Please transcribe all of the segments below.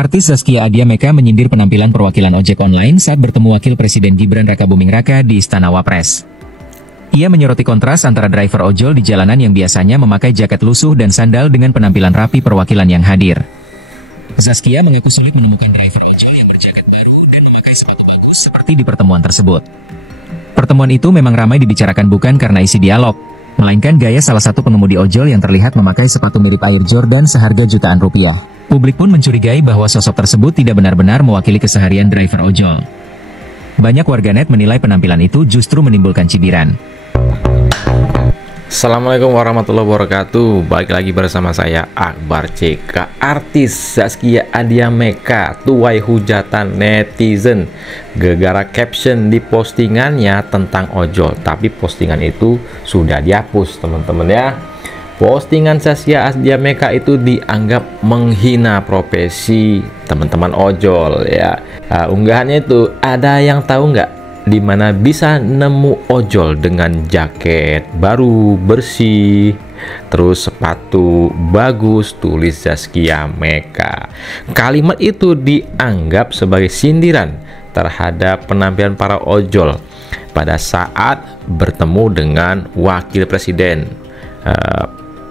Artis Zaskia Adya Meka menyindir penampilan perwakilan ojek online saat bertemu Wakil Presiden Gibran Rakabuming Raka di Istana Wapres. Ia menyoroti kontras antara driver ojol di jalanan yang biasanya memakai jaket lusuh dan sandal dengan penampilan rapi perwakilan yang hadir. Zaskia mengaku sulit menemukan driver ojol yang berjaket baru dan memakai sepatu bagus seperti di pertemuan tersebut. Pertemuan itu memang ramai dibicarakan bukan karena isi dialog, melainkan gaya salah satu pengemudi ojol yang terlihat memakai sepatu mirip Air Jordan seharga jutaan rupiah. Publik pun mencurigai bahwa sosok tersebut tidak benar-benar mewakili keseharian driver ojol. Banyak warganet menilai penampilan itu justru menimbulkan cibiran. Assalamualaikum warahmatullahi wabarakatuh. Balik lagi bersama saya Akbar CK. Artis Zaskia Adya Meka tuai hujatan netizen gara-gara caption di postingannya tentang ojol. Tapi postingan itu sudah dihapus teman-teman ya. Postingan Zaskia Adya Meka itu dianggap menghina profesi teman-teman ojol ya. Unggahannya itu, ada yang tahu nggak di mana bisa nemu ojol dengan jaket baru bersih, terus sepatu bagus, tulis Zaskia Meka. Kalimat itu dianggap sebagai sindiran terhadap penampilan para ojol pada saat bertemu dengan Wakil Presiden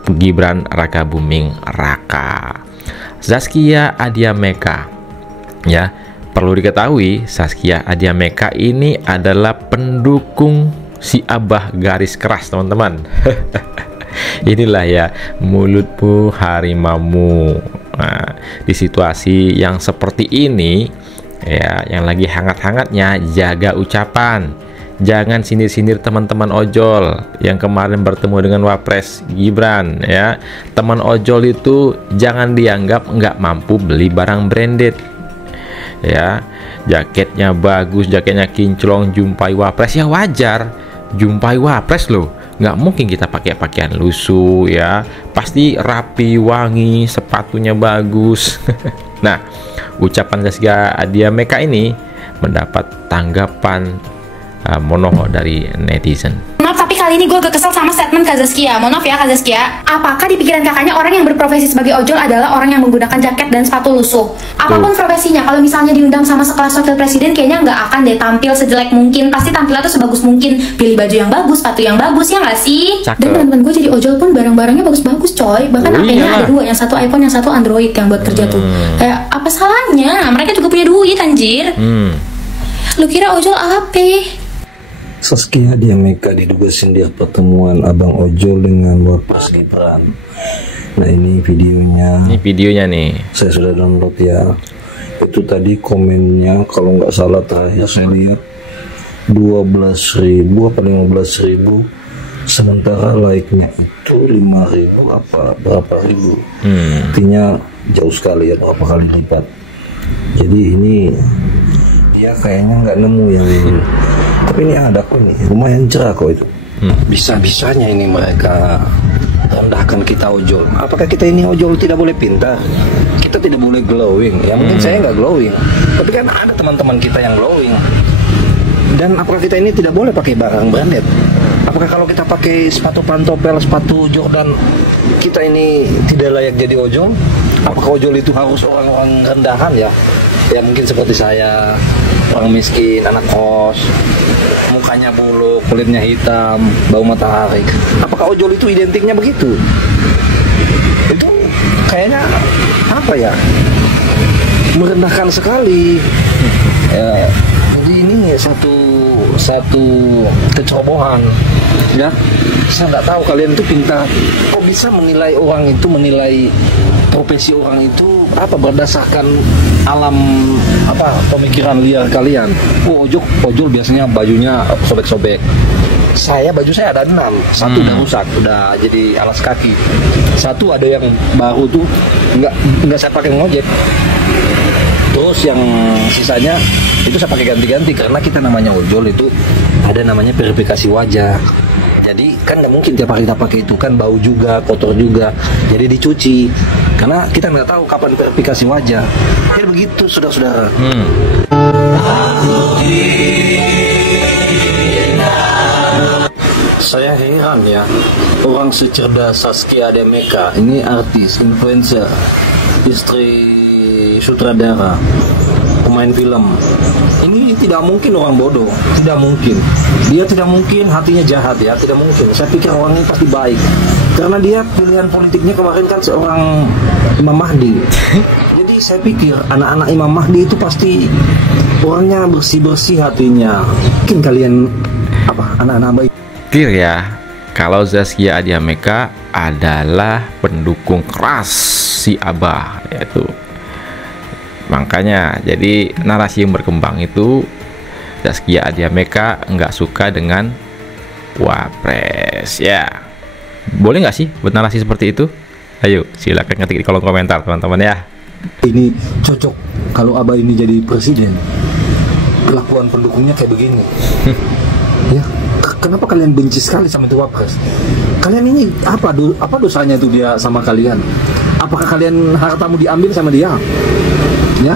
Gibran Rakabuming Raka. Zaskia Adya Meka ya, perlu diketahui Zaskia Adya Meka ini adalah pendukung si Abah garis keras teman-teman. Inilah ya, mulutmu harimaumu. Nah, di situasi yang seperti ini ya, yang lagi hangat-hangatnya, jaga ucapan. Jangan sindir-sindir teman-teman ojol yang kemarin bertemu dengan Wapres Gibran ya. Teman ojol itu jangan dianggap nggak mampu beli barang branded ya. Jaketnya bagus, jaketnya kinclong, jumpai Wapres ya wajar. Jumpai Wapres loh, nggak mungkin kita pakai pakaian lusuh ya. Pasti rapi, wangi, sepatunya bagus. Nah, ucapan Zaskia Adya Meka ini mendapat tanggapan monoho dari netizen. Maaf, tapi kali ini gue agak kesel sama statement Kak Zaskia. Mohon maaf ya Kak Zaskia. Apakah di pikiran kakaknya orang yang berprofesi sebagai ojol adalah orang yang menggunakan jaket dan sepatu lusuh? Apapun profesinya, kalau misalnya diundang sama sekelas wakil presiden, kayaknya nggak akan deh tampil sejelek mungkin. Pasti tampilnya tuh sebagus mungkin. Pilih baju yang bagus, sepatu yang bagus, ya nggak sih? Cakep. Dan teman-teman gue jadi ojol pun barang-barangnya bagus-bagus coy. Bahkan HP-nya ada dua, yang satu iPhone, yang satu Android yang buat kerja tuh. Kayak apa salahnya? Mereka juga punya duit anjir. Lu kira ojol apa? Zaskia Adya Meka diduga sindir pertemuan abang ojol dengan Wapres Gibran. Nah, ini videonya. Ini videonya nih. Saya sudah download ya. Itu tadi komennya kalau nggak salah terakhir saya lihat 12.000 apa 15.000. Sementara like-nya itu 5.000 apa berapa ribu. Artinya jauh sekali ya, berapa kali lipat. Jadi ini dia kayaknya nggak nemu yang ini. Tapi ini ada kok, ini lumayan cerah kok itu. Bisa-bisanya ini mereka rendahkan kita ojol. Apakah kita ini ojol tidak boleh pintar? Kita tidak boleh glowing. Ya mungkin saya nggak glowing, tapi kan ada teman-teman kita yang glowing. Dan apakah kita ini tidak boleh pakai barang branded? Apakah kalau kita pakai sepatu pantopel, sepatu Jordan, kita ini tidak layak jadi ojol? Apakah ojol itu harus orang-orang rendahan ya? Ya mungkin seperti saya, orang miskin, anak kos, mukanya buluk, kulitnya hitam, bau matahari. Apakah ojol itu identiknya begitu? Itu kayaknya apa ya, merendahkan sekali ya. Jadi ini satu kecerobohan ya. Saya nggak tahu kalian tuh pintar kok bisa menilai orang itu, menilai profesi orang itu apa berdasarkan alam apa pemikiran liar kalian. Ojol biasanya bajunya sobek-sobek. Baju saya ada 6, satu udah rusak, udah jadi alas kaki. Satu ada yang baru tuh nggak saya pakai ngojek. Terus yang sisanya itu saya pakai ganti-ganti karena kita namanya ojol itu ada namanya verifikasi wajah. Jadi kan nggak mungkin tiap hari kita pakai itu, kan bau juga, kotor juga. Jadi dicuci karena kita nggak tahu kapan verifikasi wajah. Ya begitu saudara-saudara. Saya heran ya, orang secerdas Zaskia Adya Meka, ini artis, influencer, istri sutradara, pemain film. Ini tidak mungkin orang bodoh, tidak mungkin. Dia tidak mungkin hatinya jahat ya, tidak mungkin. Saya pikir orang ini pasti baik, karena dia pilihan politiknya kemarin kan seorang Imam Mahdi. Jadi saya pikir anak-anak Imam Mahdi itu pasti orangnya bersih-bersih hatinya. Mungkin kalian anak-anak baik. Clear ya, kalau Zaskia Adya Meka adalah pendukung keras si Abah, yaitu makanya jadi narasi yang berkembang itu Zaskia Adya Meka nggak suka dengan Wapres ya. Boleh nggak sih buat narasi seperti itu? Ayo silakan ketik di kolom komentar teman-teman ya. Ini cocok kalau Abah ini jadi presiden, kelakuan pendukungnya kayak begini. Ya, kenapa kalian benci sekali sama itu Wapres? Kalian ini apa dosanya itu dia sama kalian? Apakah kalian hartamu diambil sama dia? Ya,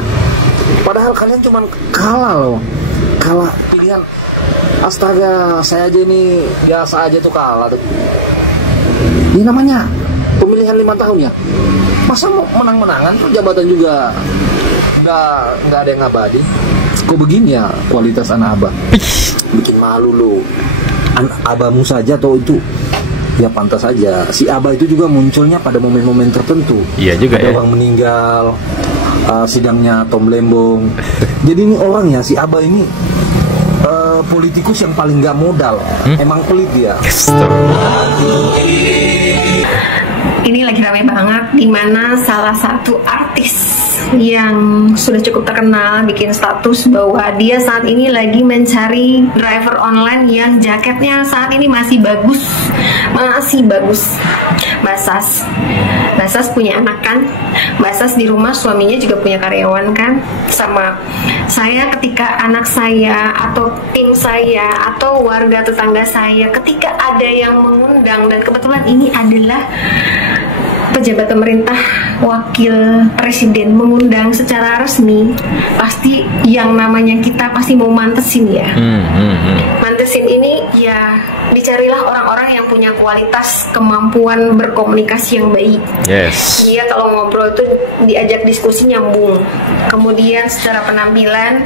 padahal kalian cuma kalah pilihan. Astaga, saya aja ini biasa aja tuh kalah tuh. Ini namanya pemilihan 5 tahun ya. Masa mau menang-menangan tuh jabatan juga nggak ada yang abadi. Kok begini ya kualitas anak Abah? Bikin malu lo. Abahmu saja atau itu ya pantas saja. Si Abah itu juga munculnya pada momen-momen tertentu. Iya juga ada ya. Orang meninggal, sidangnya Tom Lembong. Jadi ini orangnya si Abah ini politikus yang paling gak modal. Emang pelit dia. Ini lagi ramai banget, dimana salah satu artis yang sudah cukup terkenal bikin status bahwa dia saat ini lagi mencari driver online yang jaketnya saat ini masih bagus. Mbak Sas punya anak kan, Mbak Sas di rumah suaminya juga punya karyawan kan. Sama saya, ketika anak saya atau tim saya atau warga tetangga saya ketika ada yang mengundang, dan kebetulan ini adalah pejabat pemerintah, wakil presiden mengundang secara resmi, pasti yang namanya kita pasti mau mantesin ya. Mantesin ini ya, dicarilah orang-orang yang punya kualitas kemampuan berkomunikasi yang baik. Yes. Dia kalau ngobrol itu diajak diskusi nyambung. Kemudian secara penampilan,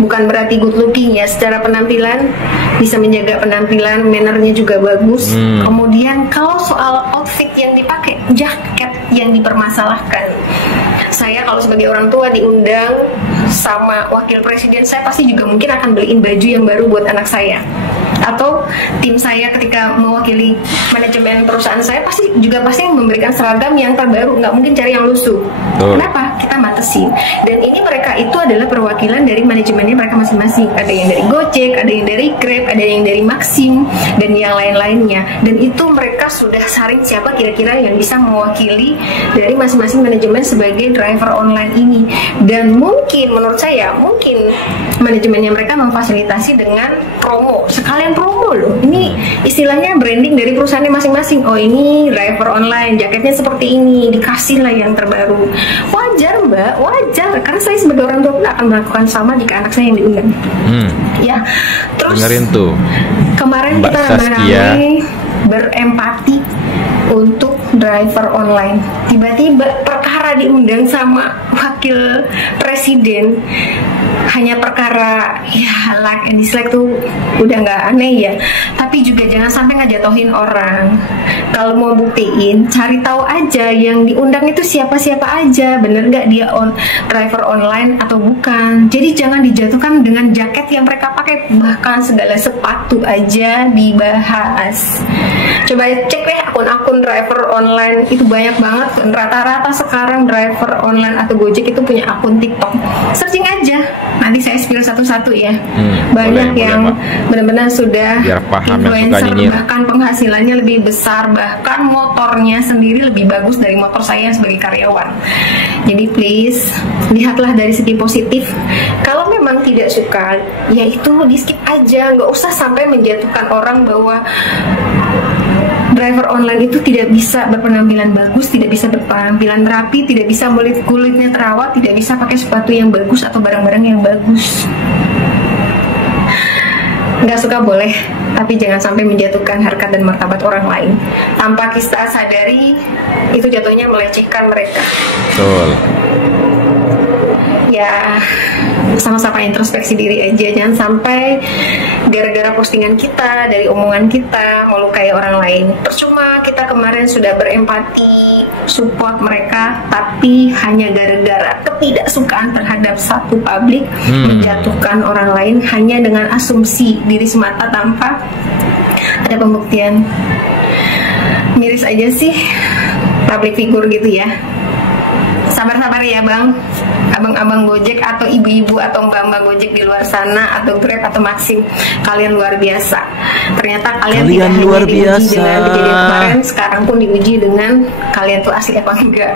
bukan berarti good looking ya, secara penampilan bisa menjaga penampilan, mannernya juga bagus. Kemudian kalau soal outfit yang dipakai, jaket yang dipermasalahkan, saya kalau sebagai orang tua diundang sama wakil presiden, saya pasti juga mungkin akan beliin baju yang baru buat anak saya. Atau tim saya ketika mewakili manajemen perusahaan saya pasti memberikan seragam yang terbaru, nggak mungkin cari yang lusuh. Kenapa? Kita matesin. Dan ini mereka itu adalah perwakilan dari manajemennya mereka masing-masing. Ada yang dari Gojek, ada yang dari Grab, ada yang dari Maxim, dan yang lain-lainnya. Dan itu mereka sudah saring siapa kira-kira yang bisa mewakili dari masing-masing manajemen sebagai driver online ini. Dan mungkin menurut saya, mungkin manajemennya mereka memfasilitasi dengan promo, sekalian promo loh. Ini istilahnya branding dari perusahaannya masing-masing. Oh, ini driver online, jaketnya seperti ini, dikasih lah yang terbaru. Wajar Mbak, wajar. Karena saya sebagai orang tua akan melakukan sama jika anak saya yang diundang. Ya, terus dengerin tuh. Kemarin Mbak kita ramai berempati untuk driver online. Tiba-tiba perkara diundang sama wakil presiden, hanya perkara ya like and dislike tuh udah nggak aneh ya, tapi juga jangan sampai ngejatuhin orang. Kalau mau buktiin, cari tahu aja yang diundang itu siapa-siapa aja, bener nggak dia driver online atau bukan. Jadi jangan dijatuhkan dengan jaket yang mereka pakai, bahkan segala sepatu aja dibahas. Coba cek deh akun-akun driver online, itu banyak banget. Rata-rata sekarang driver online atau Gojek itu punya akun TikTok. Searching aja, nanti saya spill satu-satu ya. Banyak yang benar-benar sudah influencer, bahkan penghasilannya lebih besar, bahkan motornya sendiri lebih bagus dari motor saya sebagai karyawan. Jadi please, lihatlah dari segi positif. Kalau memang tidak suka, ya itu di skip aja, nggak usah sampai menjatuhkan orang bahwa driver online itu tidak bisa berpenampilan bagus, tidak bisa berpenampilan rapi, tidak bisa kulitnya terawat, tidak bisa pakai sepatu yang bagus atau barang-barang yang bagus. Nggak suka boleh, tapi jangan sampai menjatuhkan harkat dan martabat orang lain. Tanpa kita sadari, itu jatuhnya melecehkan mereka. Betul. ya sama-sama introspeksi diri aja, jangan sampai gara-gara postingan kita, dari omongan kita melukai orang lain. Percuma kita kemarin sudah berempati, support mereka, tapi hanya gara-gara ketidaksukaan terhadap satu publik menjatuhkan orang lain hanya dengan asumsi diri semata tanpa ada pembuktian. Miris aja sih public figure gitu ya. Sabar-sabar ya bang, abang-abang Gojek atau ibu-ibu atau mbak-mbak Gojek di luar sana, atau Grab atau Maxim, kalian luar biasa. Ternyata kalian tidak luar hanya diuji dengan kejadian kemarin, sekarang pun diuji dengan kalian tuh asli apa enggak.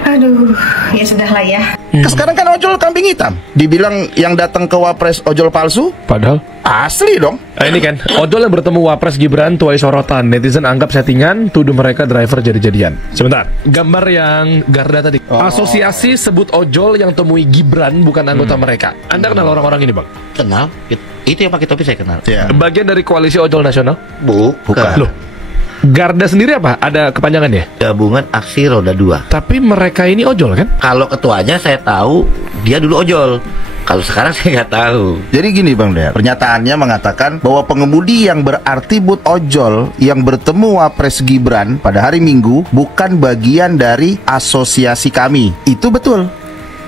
Aduh, ya sudahlah ya. Sekarang kan ojol kambing hitam. Dibilang yang datang ke Wapres ojol palsu, padahal asli dong. Ini kan ojol yang bertemu Wapres Gibran tuai sorotan. Netizen anggap settingan, tuduh mereka driver jadi-jadian. Sebentar, gambar yang Garda tadi. Asosiasi sebut ojol yang temui Gibran bukan anggota mereka. Anda kenal orang-orang ini, Bang? Kenal. Itu yang pakai topi saya kenal. Ya. Bagian dari koalisi ojol nasional? Bukan. Loh, Garda sendiri apa? Ada kepanjangan ya? Gabungan Aksi Roda 2. Tapi mereka ini ojol kan? Kalau ketuanya saya tahu dia dulu ojol. Kalau sekarang saya nggak tahu. Jadi gini Bang Der, pernyataannya mengatakan bahwa pengemudi yang beratribut ojol yang bertemu Wapres Gibran pada hari Minggu bukan bagian dari asosiasi kami. Itu betul.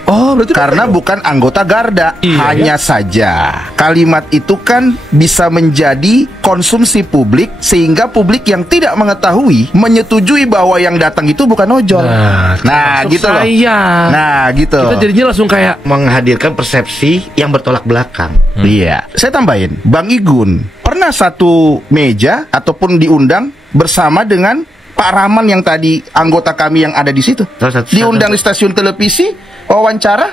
Oh, berarti karena bukan anggota Garda. Hanya saja kalimat itu kan bisa menjadi konsumsi publik, sehingga publik yang tidak mengetahui menyetujui bahwa yang datang itu bukan ojol. Nah gitu loh. Nah gitu. Kita jadinya langsung kayak menghadirkan persepsi yang bertolak belakang. Iya. Saya tambahin, Bang Igun pernah satu meja ataupun diundang bersama dengan Pak Rahman yang tadi anggota kami yang ada di situ. Diundang di stasiun televisi, wawancara,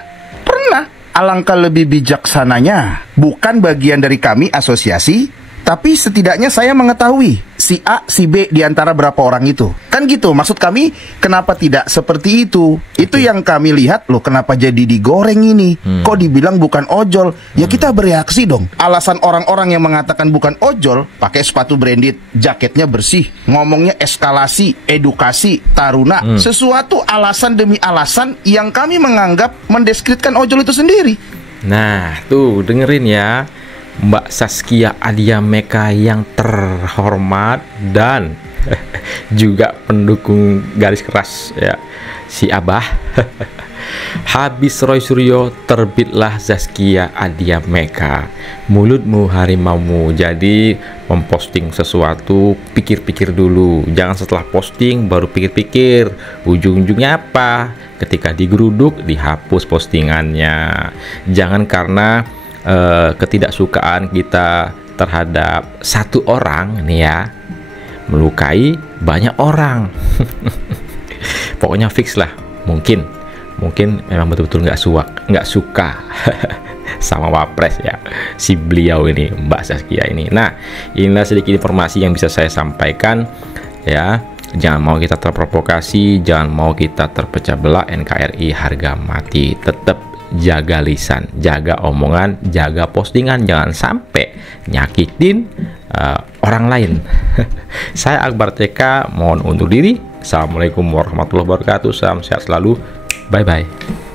pernah. Alangkah lebih bijaksananya, bukan bagian dari kami asosiasi, tapi setidaknya saya mengetahui si A, si B di antara berapa orang itu. Kan gitu, maksud kami kenapa tidak seperti itu. Itu yang kami lihat, loh kenapa jadi digoreng ini. Kok dibilang bukan ojol? Ya kita bereaksi dong. Alasan orang-orang yang mengatakan bukan ojol, pakai sepatu branded, jaketnya bersih, ngomongnya eskalasi, edukasi, taruna. Sesuatu alasan demi alasan yang kami menganggap mendeskripsikan ojol itu sendiri. Nah, tuh dengerin ya, Mbak Zaskia Adya Meka yang terhormat dan juga pendukung garis keras ya, si Abah. Habis Roy Suryo, terbitlah Zaskia Adya Meka, mulutmu harimaumu. Jadi memposting sesuatu, pikir-pikir dulu. Jangan setelah posting baru pikir-pikir ujung-ujungnya apa. Ketika digeruduk, dihapus postingannya. Jangan karena ketidaksukaan kita terhadap satu orang nih ya, melukai banyak orang. Pokoknya fix lah. Mungkin memang betul-betul nggak suka sama Wapres ya, si beliau ini, Mbak Zaskia ini. Nah, inilah sedikit informasi yang bisa saya sampaikan ya. Jangan mau kita terprovokasi, jangan mau kita terpecah belah. NKRI harga mati. Tetap jaga lisan, jaga omongan, jaga postingan, jangan sampai nyakitin orang lain. Saya Akbar TK mohon undur diri. Assalamualaikum warahmatullahi wabarakatuh. Salam sehat selalu. Bye bye.